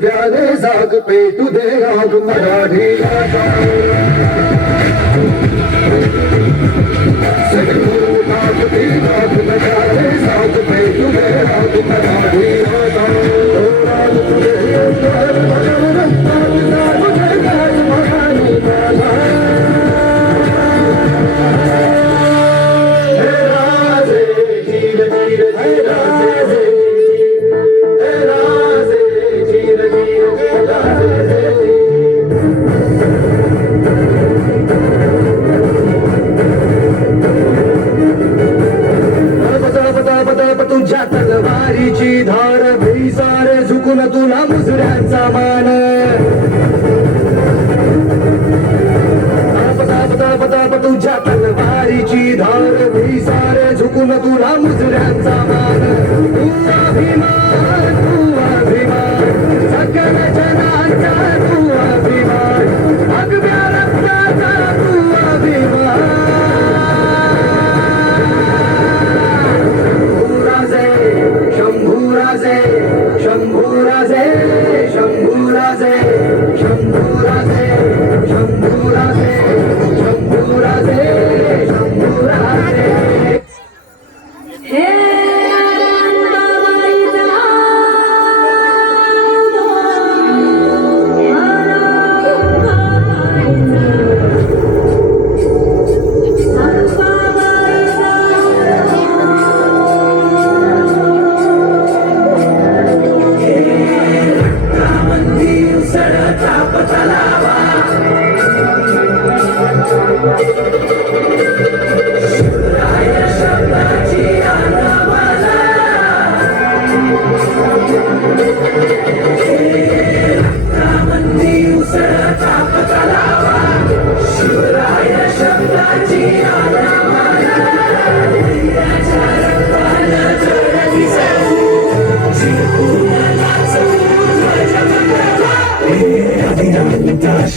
प्यारे साग पेटू दे आग मराठी साग पेटू दे आग मराठी तुझ्या तलवारीची धार सारे झुकून तुला मुजऱ्यांचा मान तुझ्या तलवारीची धार सारे झुकून तुला मुजऱ्यांचा मान तू अभिमान सकल जनाचा तू अभिमान भगव्या रक्ताचा तू अभिमान शंभूराजे शंभूराजे शंभूराजे शंभूराजे शंभूराजे शंभूराजे शंभूराजे हे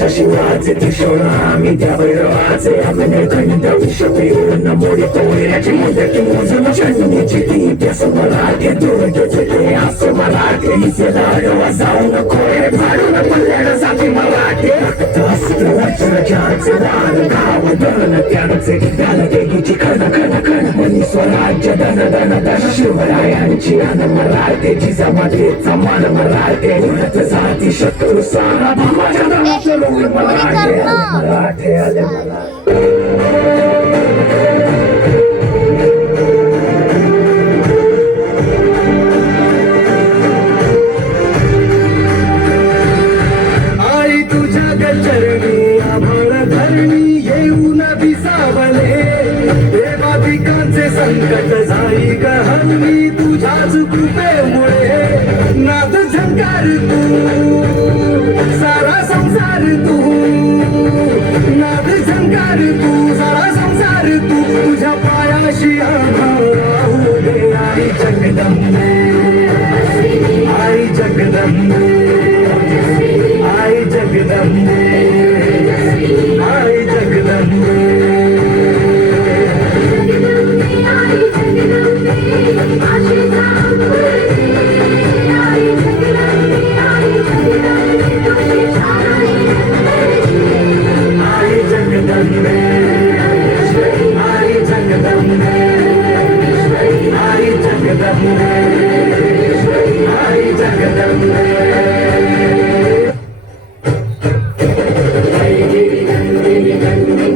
Shashiwaze Tishona Amida Vairaze Amene Kanida Vishapiru Namori Toya Chimuda Kimuza Machanu Chiti Piasa Malake Dura Chiti Aso Malake Isidaro Azauna Koya Paruna Palera Zaki Malake Tasitra Vachara Chansi Rana Kawa Dana Tianatse Dalake Gichi Kana Kana Kana Mani Swaraja Dana Dana Dana Shivaraya Chiana Malake Jizamati Samana Malake Unata Zati Shaturu Sara Bhamajana मराठे आले आई तुझ्या गचरणी आभाळ धरणी येऊन विसावले देवा पिकांचे संकट जाई गहनवी तुझ्याच कृपेमुळे नाद झंकार तू सारा संसार तू नाद झंकार तू सारा संसार तू तुझ्या पायाशी राहू दे आई जगदंबे आई जगदंबे आई जगदंबे आई जगदंबे I Nandi